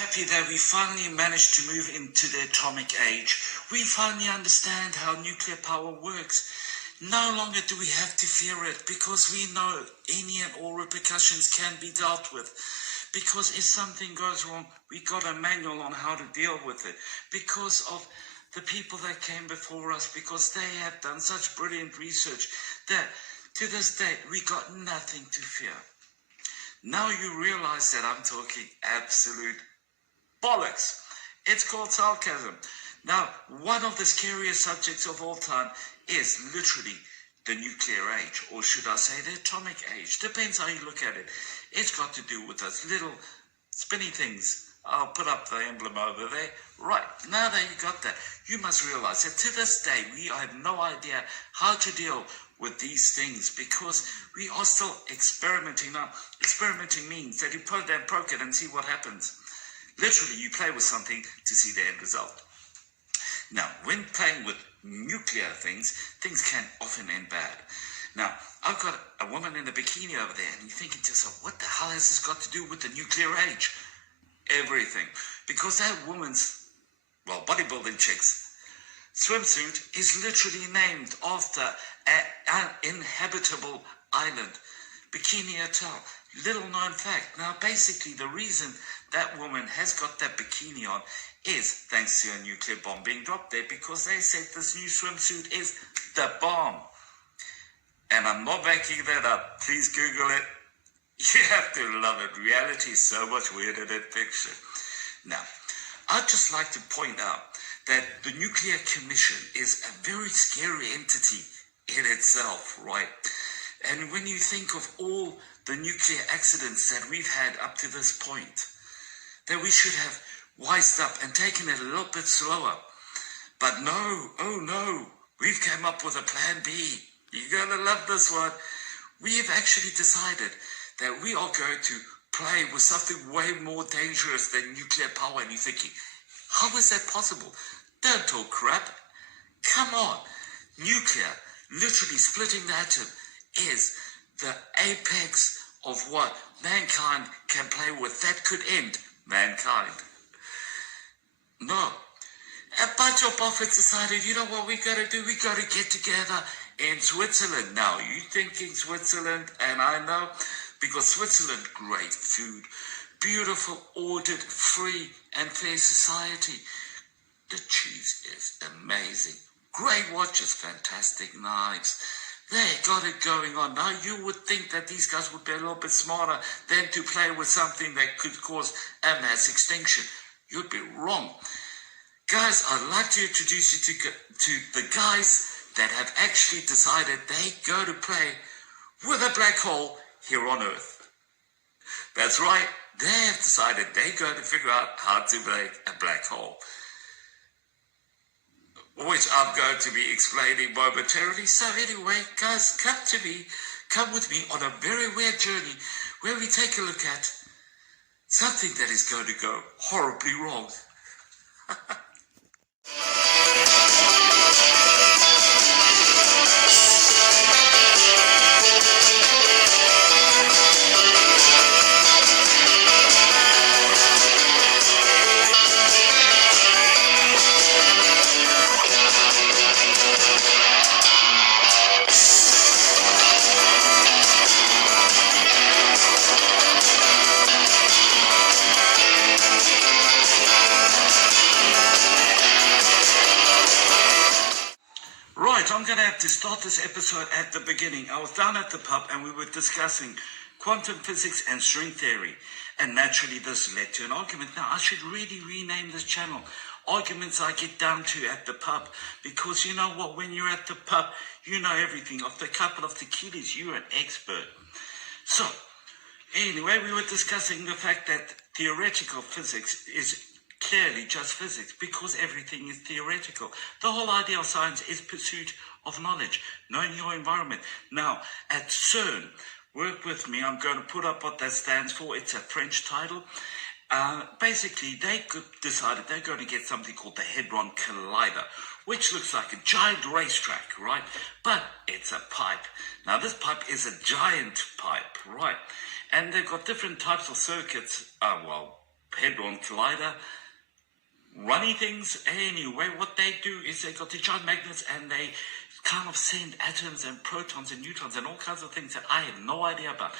happy that we finally managed to move into the atomic age. We finally understand how nuclear power works. No longer do we have to fear it because we know any and all repercussions can be dealt with. Because if something goes wrong, we got a manual on how to deal with it. Because of the people that came before us, because they have done such brilliant research that to this day we got nothing to fear. Now you realize that I'm talking absolute bollocks. It's called sarcasm. Now, one of the scariest subjects of all time is literally the nuclear age, or should I say the atomic age. Depends how you look at it. It's got to do with those little spinny things. I'll put up the emblem over there. Right, now that you got that, you must realize that to this day, we have no idea how to deal with these things because we are still experimenting. Now, experimenting means that you put it and poke it and see what happens. Literally, you play with something to see the end result. Now, when playing with nuclear things, things can often end bad. Now, I've got a woman in a bikini over there, and you're thinking to yourself, what the hell has this got to do with the nuclear age? Everything. Because that woman's, well, bodybuilding chick's swimsuit is literally named after an inhabitable island. Bikini Atoll. Little known fact. Now, basically, the reason that woman has got that bikini on is thanks to a nuclear bomb being dropped there, because they said this new swimsuit is the bomb. And I'm not backing that up. Please Google it. You have to love it. Reality is so much weirder than fiction. Now, I'd just like to point out that the Nuclear Commission is a very scary entity in itself, right? And when you think of all the nuclear accidents that we've had up to this point, that we should have wised up and taken it a little bit slower. But no, oh no, we've come up with a plan B. You're going to love this one. We've actually decided that we are going to play with something way more dangerous than nuclear power. And you're thinking, how is that possible? Don't talk crap. Come on. Nuclear, literally splitting the atom, is the apex of what mankind can play with. That could end mankind. No. A bunch of prophets decided, you know what we got to do? We got to get together in Switzerland. Now, you thinking Switzerland, and I know, because Switzerland, great food, beautiful, ordered, free, and fair society. The cheese is amazing. Great watches, fantastic knives. They got it going on. Now, you would think that these guys would be a little bit smarter than to play with something that could cause a mass extinction. You'd be wrong. Guys, I'd like to introduce you to the guys that have actually decided they go to play with a black hole here on Earth. That's right, they have decided they're going to figure out how to make a black hole, which I'm going to be explaining momentarily. So anyway, guys, come with me on a very weird journey where we take a look at something that is going to go horribly wrong. I'm going to have to start this episode at the beginning. I was down at the pub and we were discussing quantum physics and string theory. And naturally this led to an argument. Now I should really rename this channel Arguments I Get Down to at the Pub. Because you know what, when you're at the pub, you know everything. After a couple of tequilas, you're an expert. So, anyway, we were discussing the fact that theoretical physics is clearly just physics, because everything is theoretical. The whole idea of science is pursuit of knowledge, knowing your environment. Now, at C.E.R.N, work with me, I'm going to put up what that stands for. It's a French title. Basically, they decided they're going to get something called the Hadron Collider, which looks like a giant racetrack, right? But it's a pipe. Now, this pipe is a giant pipe, right? And they've got different types of circuits, Hadron Collider, running things anyway. What they do is they got the giant magnets and they kind of send atoms and protons and neutrons and all kinds of things that I have no idea about.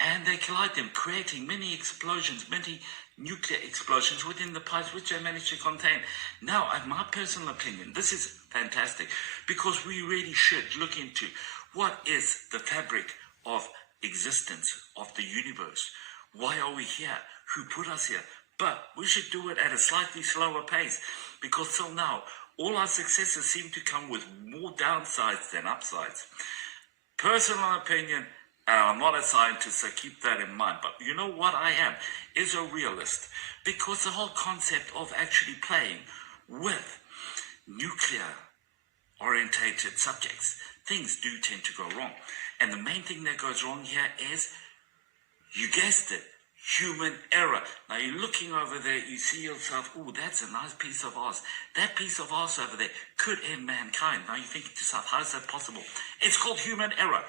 And they collide them, creating many explosions, many nuclear explosions within the pipes, which they manage to contain. Now, in my personal opinion, this is fantastic, because we really should look into what is the fabric of existence of the universe. Why are we here? Who put us here? But we should do it at a slightly slower pace, because till now, all our successes seem to come with more downsides than upsides. Personal opinion, I'm not a scientist, so keep that in mind. But you know what I am? Is a realist. Because the whole concept of actually playing with nuclear-orientated subjects, things do tend to go wrong. And the main thing that goes wrong here is, you guessed it, human error. Now you're looking over there, you see yourself, oh, that's a nice piece of arse. That piece of arse over there could end mankind. Now you're thinking to yourself, how is that possible? It's called human error.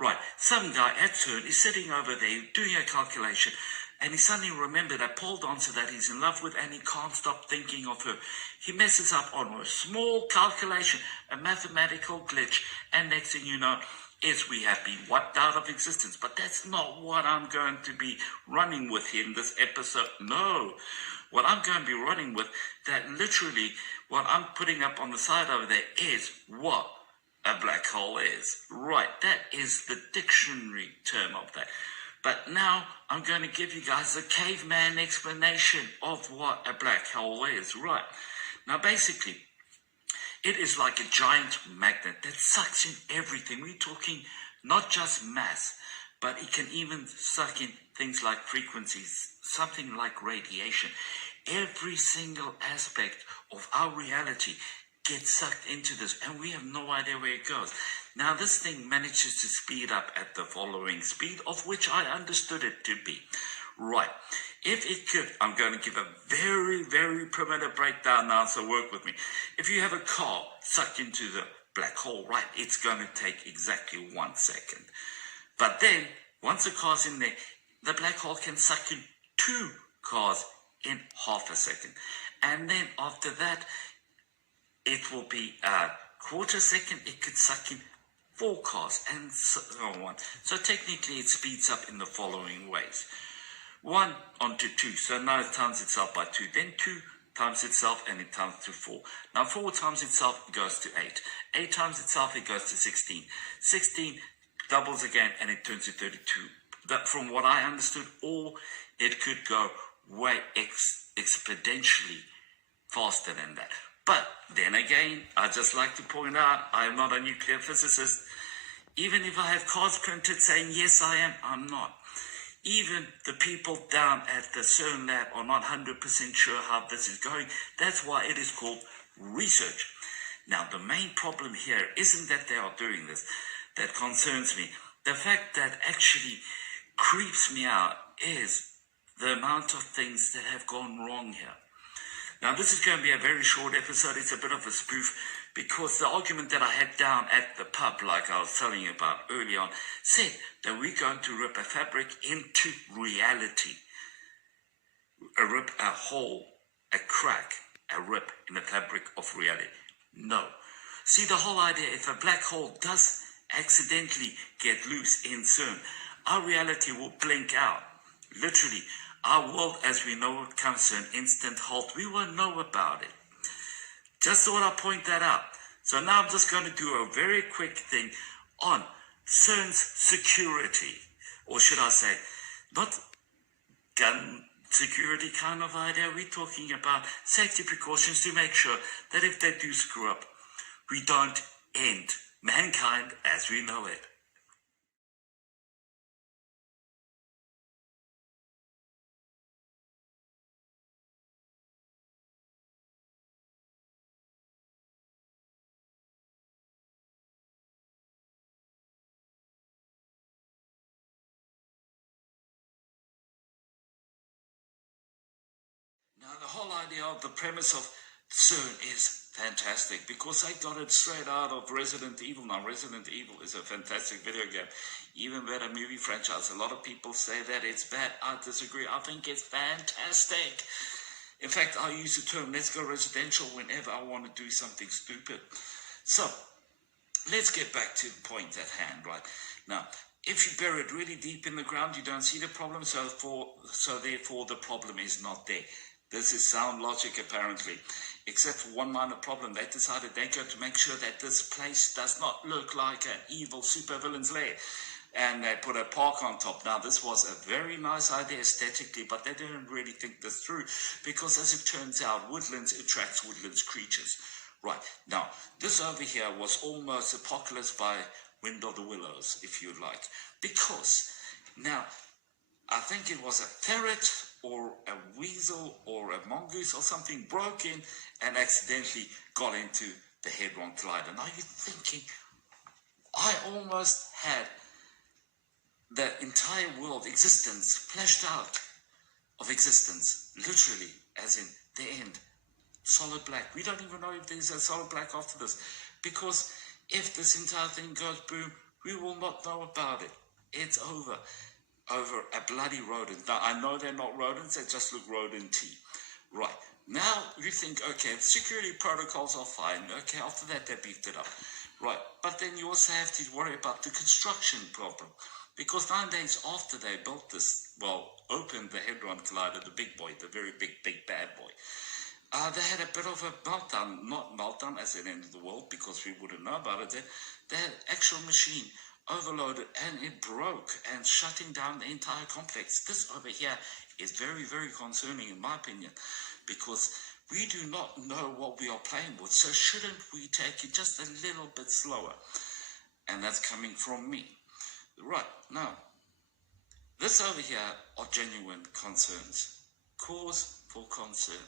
Right, some guy at C.E.R.N is sitting over there doing a calculation, and he suddenly remembered a pole dancer that he's in love with, and he can't stop thinking of her. He messes up on a small calculation, a mathematical glitch, and next thing you know, is we have been wiped out of existence. But that's not what I'm going to be running with here in this episode. No. What I'm going to be running with, that literally what I'm putting up on the side over there is what a black hole is. Right, that is the dictionary term of that. But now I'm going to give you guys a caveman explanation of what a black hole is. Right. Now basically, it is like a giant magnet that sucks in everything. We're talking not just mass, but it can even suck in things like frequencies, something like radiation. Every single aspect of our reality gets sucked into this, and we have no idea where it goes. Now, this thing manages to speed up at the following speed, of which I understood it to be. Right. If it could, I'm going to give a very, very primitive breakdown now, so work with me. If you have a car sucked into the black hole, right, it's going to take exactly 1 second. But then, once the car's in there, the black hole can suck in 2 cars in half a second. And then after that, it will be a quarter second, it could suck in 4 cars, and so on. So technically it speeds up in the following ways. 1 onto 2, so now it times itself by 2, then 2 times itself and it times to 4. Now 4 times itself goes to 8. 8 times itself it goes to 16. 16 doubles again and it turns to 32. That, from what I understood, or it could go way exponentially faster than that. But then again, I just like to point out, I am not a nuclear physicist. Even if I have cards printed saying yes I am, I'm not. Even the people down at the C.E.R.N lab are not 100% sure how this is going. That's why it is called research. Now, the main problem here isn't that they are doing this. That concerns me. The fact that actually creeps me out is the amount of things that have gone wrong here. Now, this is going to be a very short episode. It's a bit of a spoof, because the argument that I had down at the pub, like I was telling you about early on, said that we're going to rip a fabric into reality. Rip a hole, a crack, a rip in the fabric of reality. No. See, the whole idea, if a black hole does accidentally get loose in C.E.R.N, our reality will blink out. Literally, our world as we know it comes to an instant halt. We won't know about it. Just thought I'd point that out. So now I'm just going to do a very quick thing on C.E.R.N's security. Or should I say, not gun security kind of idea. We're talking about safety precautions to make sure that if they do screw up, we don't end mankind as we know it. Now, the whole idea of the premise of C.E.R.N is fantastic because I got it straight out of Resident Evil. Now, Resident Evil is a fantastic video game, even better movie franchise. A lot of people say that it's bad. I disagree. I think it's fantastic. In fact, I use the term let's go residential whenever I want to do something stupid. So, let's get back to the point at hand, right? Now, if you bury it really deep in the ground, you don't see the problem, so therefore the problem is not there. This is sound logic, apparently. Except for one minor problem. They decided they're going to make sure that this place does not look like an evil supervillain's lair. And they put a park on top. Now, this was a very nice idea aesthetically, but they didn't really think this through, because as it turns out, woodlands attracts woodlands creatures. Right, now, this over here was almost Apocalypse by Wind of the Willows, if you'd like. Because, now, I think it was a ferret or a weasel or a mongoose or something broke in and accidentally got into the Hadron Collider. Now you're thinking, I almost had the entire world existence flashed out of existence, literally, as in the end. Solid black. We don't even know if there's a solid black after this, because if this entire thing goes boom, we will not know about it. It's over a bloody rodent. Now, I know they're not rodents, they just look rodent-y. Right. Now, you think, okay, security protocols are fine. Okay, after that, they beefed it up. Right. But then you also have to worry about the construction problem. Because 9 days after they built this, opened the Hadron Collider, the big boy, the very big bad boy, they had a bit of a meltdown. Not meltdown as in the end of the world, because we wouldn't know about it. They had actual machine overloaded and it broke and shutting down the entire complex. This over here is very, very concerning in my opinion, because we do not know what we are playing with. So shouldn't we take it just a little bit slower? And that's coming from me. Right, now, this over here are genuine concerns. Cause for concern.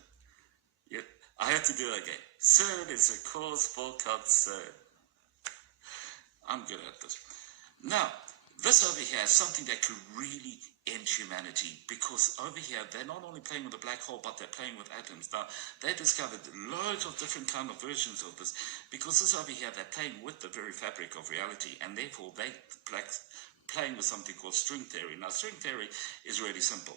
Yep, I have to do it again. C.E.R.N is a cause for concern. I'm good at this. Now, this over here is something that could really end humanity, because over here they're not only playing with a black hole, but they're playing with atoms. Now, they discovered loads of different kind of versions of this, because this over here they're playing with the very fabric of reality, and therefore they're playing with something called string theory. Now, string theory is really simple.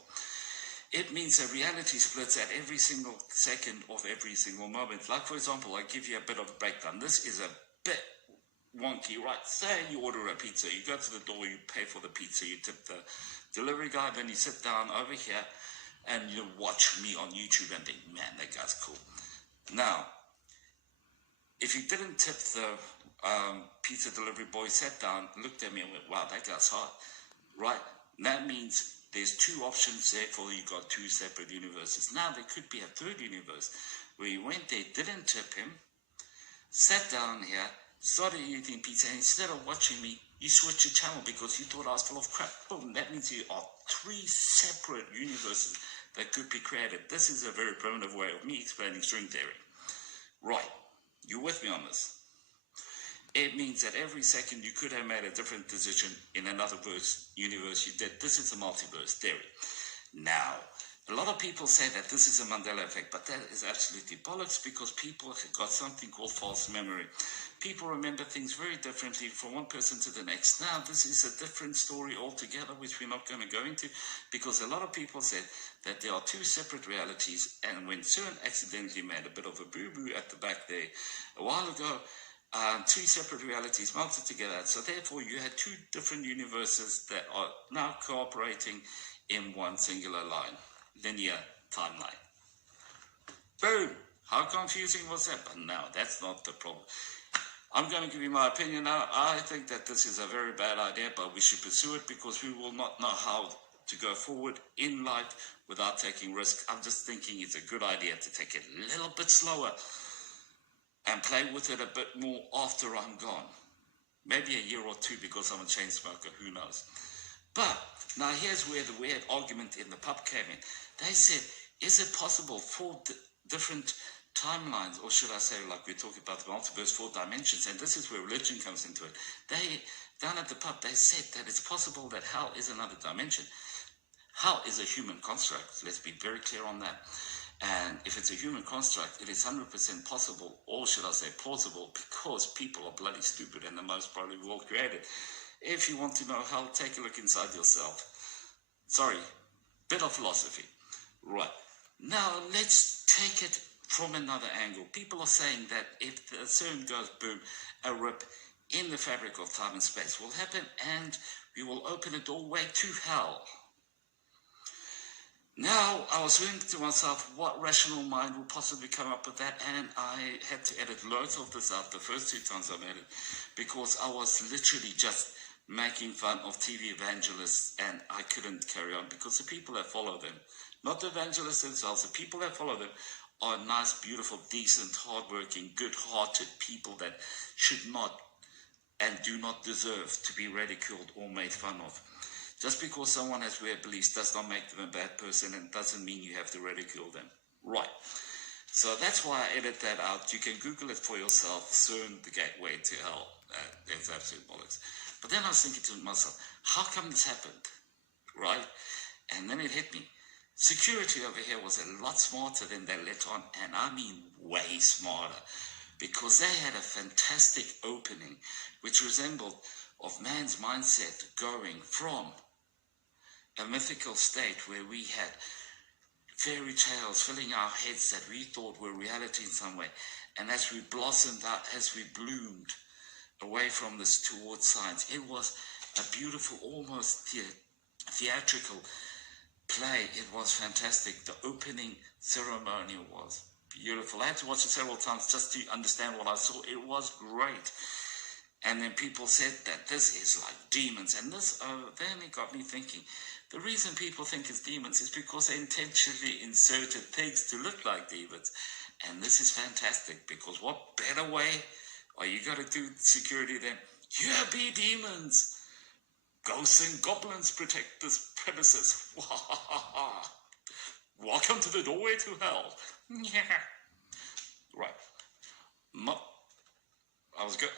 It means that reality splits at every single second of every single moment. Like, for example, I give you a bit of a breakdown. This is a bit wonky, right? Say you order a pizza, you go to the door, you pay for the pizza, you tip the delivery guy, then you sit down over here and you watch me on YouTube and think, man, that guy's cool. Now, if you didn't tip the pizza delivery boy, sat down, looked at me and went, wow, that guy's hot, right? That means there's two options there, for you got two separate universes. Now, there could be a third universe where you went there, didn't tip him, sat down here, started eating pizza, and instead of watching me, you switched your channel because you thought I was full of crap. Boom, that means you are three separate universes that could be created. This is a very primitive way of me explaining string theory. Right, you with me on this? It means that every second you could have made a different decision in another universe you did. This is the multiverse theory. Now, a lot of people say that this is a Mandela effect, but that is absolutely bollocks, because people have got something called false memory. People remember things very differently from one person to the next. Now, this is a different story altogether, which we're not going to go into, because a lot of people said that there are two separate realities, and when C.E.R.N accidentally made a bit of a boo-boo at the back there a while ago, two separate realities melted together. So therefore, you had two different universes that are now cooperating in one singular line. Linear timeline. Boom! How confusing was that? But no, that's not the problem. I'm going to give you my opinion now. I think that this is a very bad idea, but we should pursue it, because we will not know how to go forward in life without taking risks. I'm just thinking it's a good idea to take it a little bit slower and play with it a bit more after I'm gone. Maybe a year or two, because I'm a chain smoker, who knows. But now here's where the weird argument in the pub came in. They said, is it possible for different timelines, or should I say, like we're talking about the multiverse, 4 dimensions, and this is where religion comes into it. They, down at the pub, they said that it's possible that hell is another dimension. Hell is a human construct, let's be very clear on that. And if it's a human construct, it is 100% possible, or should I say plausible, because people are bloody stupid and the most probably well created. If you want to know how, take a look inside yourself. Sorry, bit of philosophy. Right. Now, let's take it from another angle. People are saying that if the CERN goes boom, a rip in the fabric of time and space will happen, and we will open a doorway to hell. Now, I was thinking to myself, what rational mind will possibly come up with that? And I had to edit loads of this out the first 2 times I made it, because I was literally just making fun of TV evangelists, and I couldn't carry on, because the people that follow them, not the evangelists themselves, the people that follow them are nice, beautiful, decent, hardworking, good-hearted people that should not and do not deserve to be ridiculed or made fun of. Just because someone has weird beliefs does not make them a bad person, and doesn't mean you have to ridicule them. Right. So that's why I edit that out. You can Google it for yourself. CERN, the gateway to hell. It's absolute bollocks. But then I was thinking to myself, how come this happened? Right? And then it hit me. Security over here was a lot smarter than they let on, and I mean way smarter, because they had a fantastic opening which resembled of man's mindset going from a mythical state where we had fairy tales filling our heads that we thought were reality in some way, and as we blossomed out, as we bloomed away from this towards science, it was a beautiful, almost theatrical play. It was fantastic. The opening ceremony was beautiful. I had to watch it several times just to understand what I saw. It was great. And then people said that this is like demons, and this then it got me thinking. The reason people think it's demons is because they intentionally inserted things to look like demons. And this is fantastic, because what better way are you going to do security than, here be demons, ghosts and goblins protect this premises. Welcome to the doorway to hell. Right. I was good.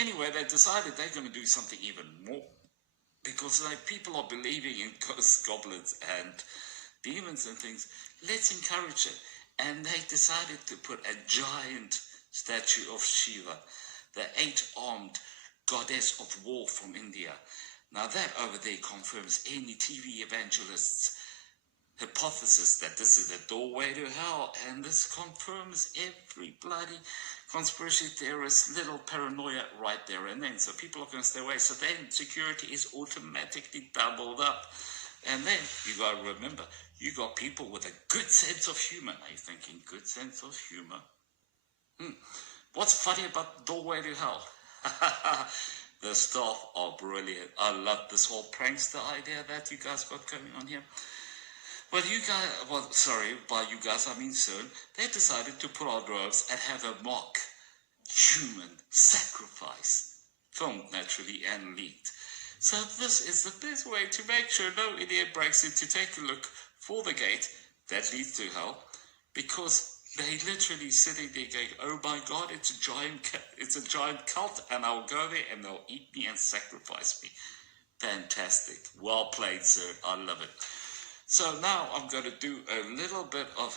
Anyway, they decided they're going to do something even more, because people are believing in ghosts, goblins, and demons and things. Let's encourage it. And they decided to put a giant statue of Shiva, the 8-armed goddess of war from India. Now that over there confirms any TV evangelist's hypothesis that this is a doorway to hell, and this confirms every bloody conspiracy theorist little paranoia right there and then. So people are going to stay away. So then security is automatically doubled up. And then you got to remember, you got people with a good sense of humor. Are you thinking, good sense of humor? What's funny about the doorway to hell? The staff are brilliant. I love this whole prankster idea that you guys got going on here. Well, by you guys I mean CERN, they decided to put on robes and have a mock human sacrifice, filmed naturally and leaked. So this is the best way to make sure no idiot breaks in to take a look for the gate that leads to hell, because they literally sitting there going, oh my God, it's a giant cult, and I'll go there and they'll eat me and sacrifice me. Fantastic. Well played, sir. I love it. So now I'm going to do a little bit of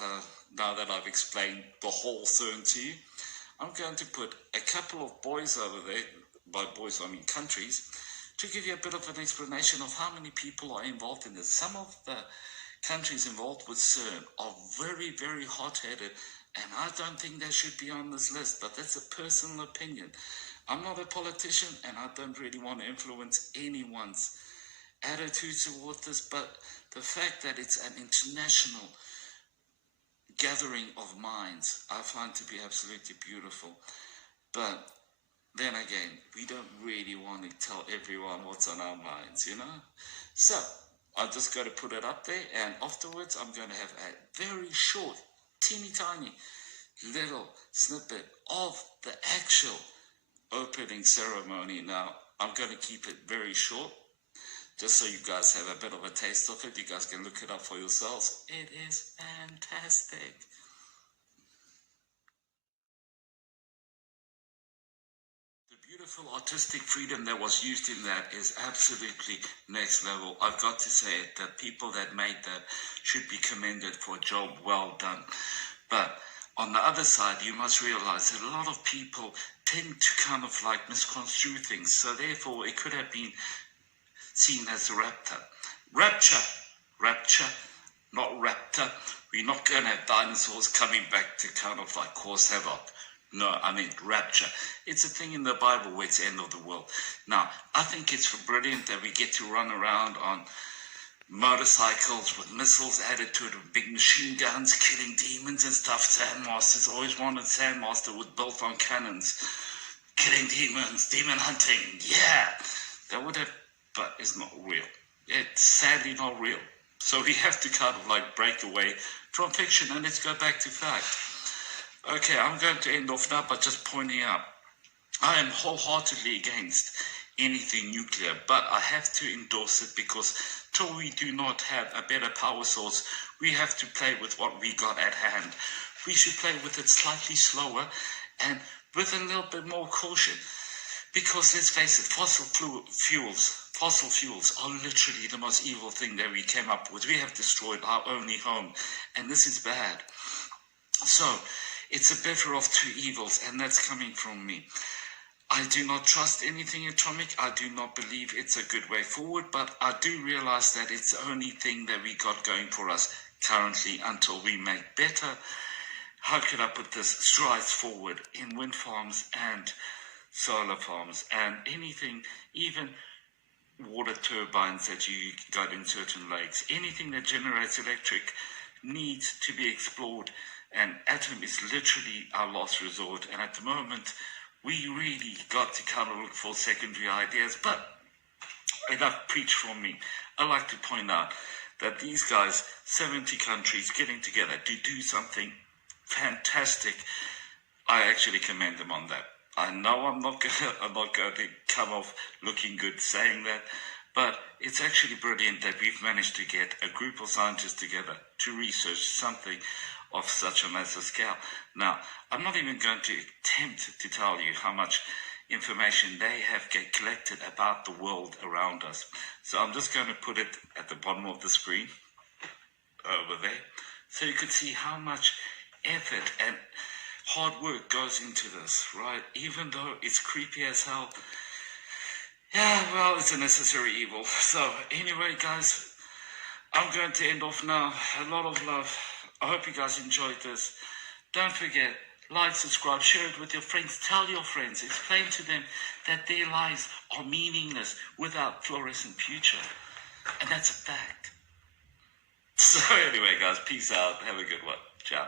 now that I've explained the whole CERN to you, I'm going to put a couple of boys over there, by boys I mean countries, to give you a bit of an explanation of how many people are involved in this. Some of the countries involved with CERN are very, very hot-headed, and I don't think they should be on this list, but that's a personal opinion. I'm not a politician, and I don't really want to influence anyone's attitude toward this, but the fact that it's an international gathering of minds, I find to be absolutely beautiful. But then again, we don't really want to tell everyone what's on our minds, you know? So, I'm just going to put it up there, and afterwards I'm going to have a very short, teeny tiny little snippet of the actual opening ceremony. Now, I'm going to keep it very short, just so you guys have a bit of a taste of it. You guys can look it up for yourselves. It is fantastic. The beautiful beautiful artistic freedom that was used in that is absolutely next level. I've got to say it, the people that made that should be commended for a job well done. But on the other side, you must realize that a lot of people tend to kind of like misconstrue things. So therefore, it could have been seen as a rapture, not raptor. We're not going to have dinosaurs coming back to kind of like cause havoc. No, I mean rapture. It's a thing in the Bible where it's the end of the world. Now, I think it's brilliant that we get to run around on motorcycles with missiles added to it, with big machine guns, killing demons and stuff. Sandmasters, always wanted Sandmaster with built on cannons, killing demons, demon hunting. Yeah, that would have, but it's not real. It's sadly not real. So we have to kind of like break away from fiction and let's go back to fact. Okay, I'm going to end off now by just pointing out, I am wholeheartedly against anything nuclear, but I have to endorse it because till we do not have a better power source, we have to play with what we got at hand. We should play with it slightly slower and with a little bit more caution. Because let's face it, fossil fuels are literally the most evil thing that we came up with. We have destroyed our only home, and this is bad. So, it's a better of two evils, and that's coming from me. I do not trust anything atomic. I do not believe it's a good way forward, but I do realize that it's the only thing that we got going for us currently until we make better, how could I put this, strides forward in wind farms and solar farms and anything, even water turbines that you got in certain lakes. Anything that generates electric needs to be explored, and atom is literally our last resort. And at the moment, we really got to kind of look for secondary ideas. But enough preach from me. I like to point out that these guys, 70 countries getting together to do something fantastic. I actually commend them on that. I know I'm not going to come off looking good saying that, but it's actually brilliant that we've managed to get a group of scientists together to research something of such a massive scale. Now, I'm not even going to attempt to tell you how much information they have collected about the world around us. So I'm just going to put it at the bottom of the screen over there, so you could see how much effort and hard work goes into this, right? Even though it's creepy as hell. Yeah, well, it's a necessary evil. So anyway, guys, I'm going to end off now. A lot of love. I hope you guys enjoyed this. Don't forget, like, subscribe, share it with your friends. Tell your friends, explain to them that their lives are meaningless without fluorescent future. And that's a fact. So anyway, guys, peace out. Have a good one. Ciao.